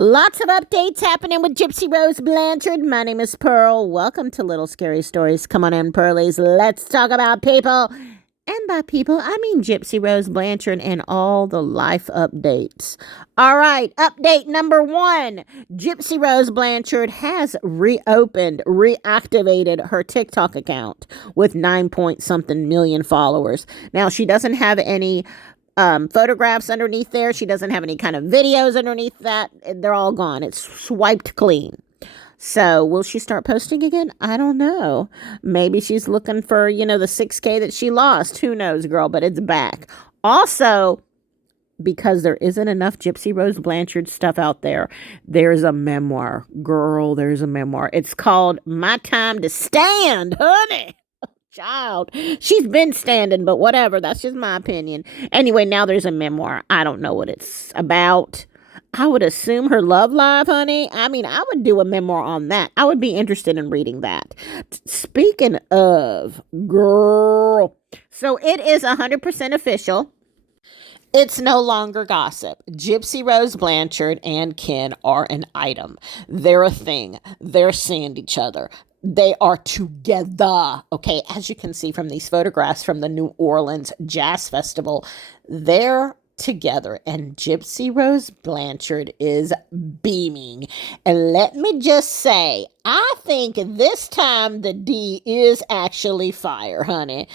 Lots of updates happening with Gypsy Rose Blanchard. My name is Pearl. Welcome to Little Scary Stories. Come on in, Pearlies. Let's talk about people. And by people, I mean Gypsy Rose Blanchard and all the life updates. All right, update number 1. Gypsy Rose Blanchard has reactivated her TikTok account with 9-point-something million followers. Now, she doesn't have any photographs underneath there. She doesn't have any kind of videos underneath that. They're all gone. It's swiped clean. So will she start posting again? I don't know. Maybe she's looking for, the 6K that she lost. Who knows, girl, but it's back. Also, because there isn't enough Gypsy Rose Blanchard stuff out there, there's a memoir. Girl, there's a memoir. It's called My Time to Stand, honey. Child, she's been standing, but whatever. That's just my opinion. Anyway, now there's a memoir. I don't know what it's about. I would assume her love life, honey. I mean, I would do a memoir on that. I would be interested in reading that. Speaking of, girl, so it is 100% official. It's no longer gossip. Gypsy Rose Blanchard and Ken are an item. They're a thing. They're seeing each other. They are together. Okay, as you can see from these photographs from the New Orleans Jazz Festival, they're together. And Gypsy Rose Blanchard is beaming. And let me just say, I think this time the D is actually fire, honey.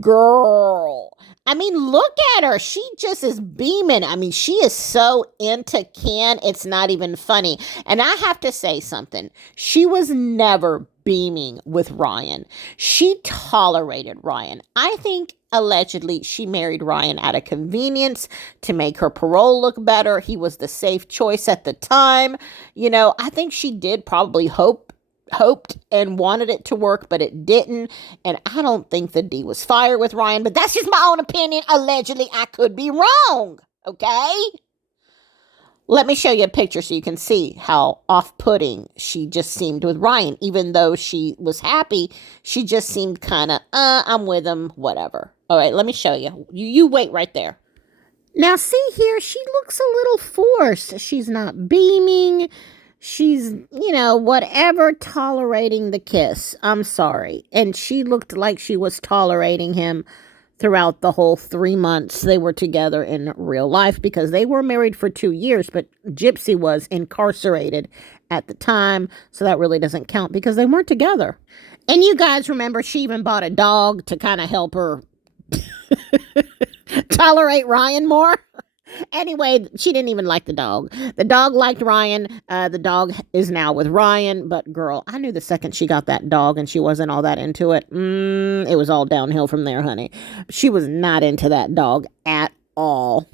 Girl. I mean, look at her. She just is beaming. I mean, she is so into Ken. It's not even funny. And I have to say something. She was never beaming with Ryan. She tolerated Ryan. I think allegedly she married Ryan out of convenience to make her parole look better. He was the safe choice at the time. I think she did probably hoped and wanted it to work, but it didn't. And I don't think the D was fired with Ryan, but that's just my own opinion. Allegedly, I could be wrong. Okay? Let me show you a picture so you can see how off-putting she just seemed with Ryan. Even though she was happy, she just seemed kind of, I'm with him, whatever. All right, let me show you. You wait right there. Now, see here, she looks a little forced. She's not beaming. She's, whatever, tolerating the kiss. I'm sorry. And she looked like she was tolerating him throughout the whole 3 months they were together in real life, because they were married for 2 years, but Gypsy was incarcerated at the time, so that really doesn't count because they weren't together. And you guys remember she even bought a dog to kind of help her tolerate Ryan more. Anyway, she didn't even like the dog. The dog liked Ryan. The dog is now with Ryan. But girl, I knew the second she got that dog and she wasn't all that into it. It was all downhill from there, honey. She was not into that dog at all.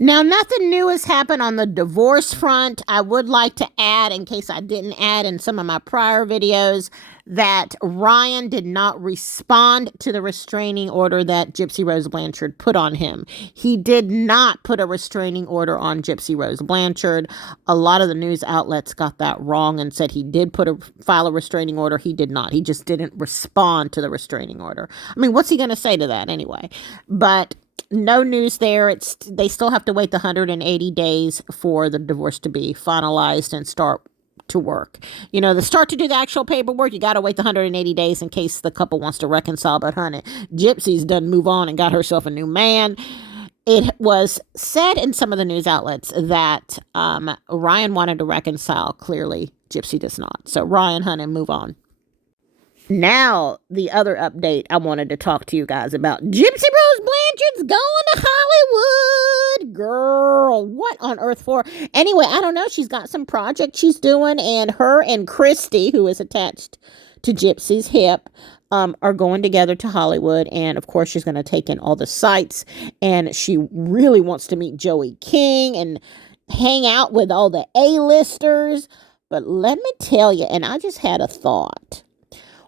Now, nothing new has happened on the divorce front. I would like to add, in case I didn't add in some of my prior videos, that Ryan did not respond to the restraining order that Gypsy Rose Blanchard put on him. He did not put a restraining order on Gypsy Rose Blanchard. A lot of the news outlets got that wrong and said he did file a restraining order. He did not. He just didn't respond to the restraining order. I mean, what's he going to say to that anyway? But no news there. They still have to wait the 180 days for the divorce to be finalized and start to work. The start to do the actual paperwork, you got to wait the 180 days in case the couple wants to reconcile. But honey, Gypsy's done move on and got herself a new man. It was said in some of the news outlets that Ryan wanted to reconcile. Clearly, Gypsy does not. So Ryan, honey, move on. Now, the other update I wanted to talk to you guys about. Gypsy Rose Blanchard's going to Hollywood. Girl, what on earth for? Anyway, I don't know. She's got some project she's doing, and her and Christy, who is attached to Gypsy's hip, are going together to Hollywood. And, of course, she's going to take in all the sights. And she really wants to meet Joey King and hang out with all the A-listers. But let me tell you, and I just had a thought.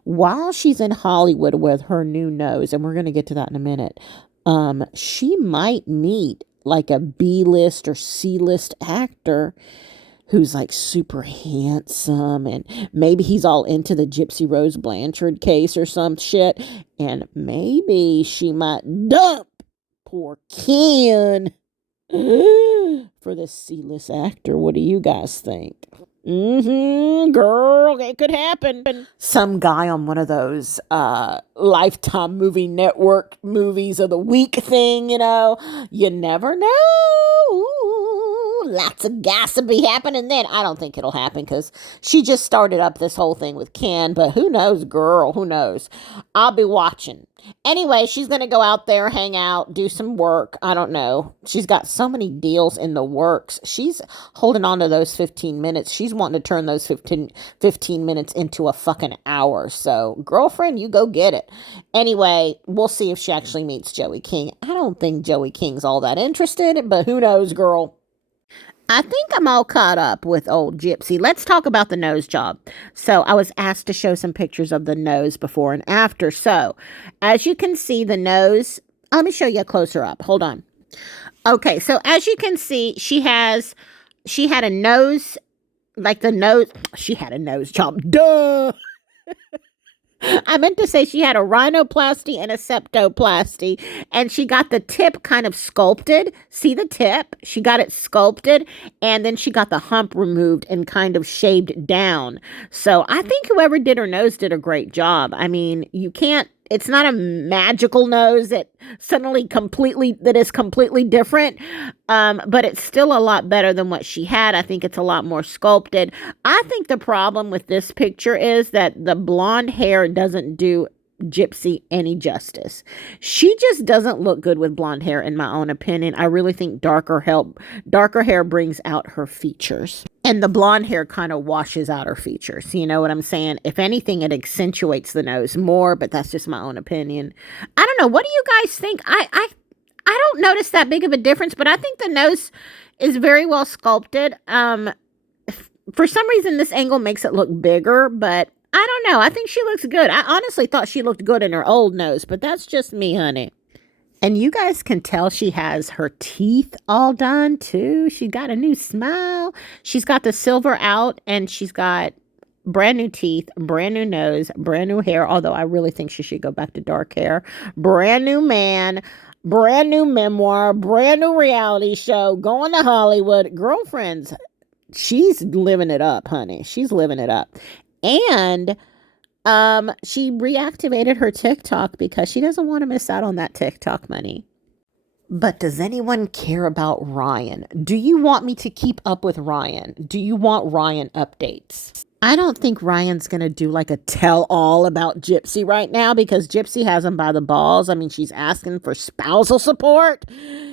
While she's in Hollywood with her new nose, and we're going to get to that in a minute, she might meet like a B-list or C-list actor who's like super handsome, and maybe he's all into the Gypsy Rose Blanchard case or some shit, and maybe she might dump poor Ken. For this C-list actor. What do you guys think? Girl, it could happen. Some guy on one of those Lifetime Movie Network movies of the week thing, you know. You never know. Ooh, lots of gossip be happening then. I don't think it'll happen because she just started up this whole thing with Ken, but who knows, girl? Who knows? I'll be watching. Anyway, she's going to go out there, hang out, do some work. I don't know. She's got so many deals in the works. She's holding on to those 15 minutes. She's wanting to turn those 15 minutes into a fucking hour. So, girlfriend, you go get it. Anyway, we'll see if she actually meets Joey King. I don't think Joey King's all that interested, but who knows, girl? I think I'm all caught up with old Gypsy. Let's talk about the nose job. So I was asked to show some pictures of the nose before and after. So as you can see, the nose, let me show you a closer up. Hold on. Okay, so as you can see, she had a nose, she had a nose job. Duh. I meant to say she had a rhinoplasty and a septoplasty, and she got the tip kind of sculpted. See the tip? She got it sculpted, and then she got the hump removed and kind of shaved down. So I think whoever did her nose did a great job. I mean, it's not a magical nose that is completely different. But it's still a lot better than what she had. I think it's a lot more sculpted. I think the problem with this picture is that the blonde hair doesn't do Gypsy any justice. She just doesn't look good with blonde hair, in my own opinion. I really think darker hair brings out her features. And the blonde hair kind of washes out her features. You know what I'm saying? If anything, it accentuates the nose more, but that's just my own opinion. I don't know. What do you guys think? I don't notice that big of a difference, but I think the nose is very well sculpted. For some reason, this angle makes it look bigger, but I don't know. I think she looks good. I honestly thought she looked good in her old nose, but that's just me, honey. And you guys can tell she has her teeth all done, too. She got a new smile. She's got the silver out, and she's got brand new teeth, brand new nose, brand new hair, although I really think she should go back to dark hair. Brand new man, brand new memoir, brand new reality show, going to Hollywood. Girlfriends, she's living it up, honey. She's living it up. And she reactivated her TikTok because she doesn't want to miss out on that TikTok money. But does anyone care about Ryan? Do you want me to keep up with Ryan? Do you want Ryan updates? I don't think Ryan's going to do like a tell-all about Gypsy right now because Gypsy has him by the balls. I mean, she's asking for spousal support.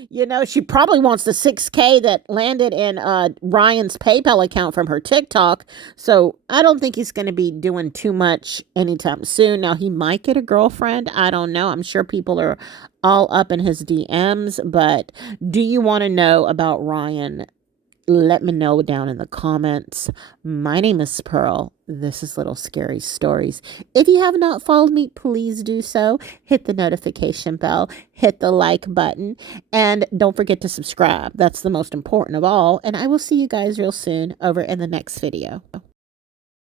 You know, she probably wants the $6,000 that landed in Ryan's PayPal account from her TikTok. So I don't think he's going to be doing too much anytime soon. Now, he might get a girlfriend. I don't know. I'm sure people are all up in his DMs. But do you want to know about Ryan? Let me know down in the comments. My name is Pearl. This is Little Scary Stories. If you have not followed me, please do so. Hit the notification bell, hit the like button, and don't forget to subscribe. That's the most important of all. And I will see you guys real soon over in the next video.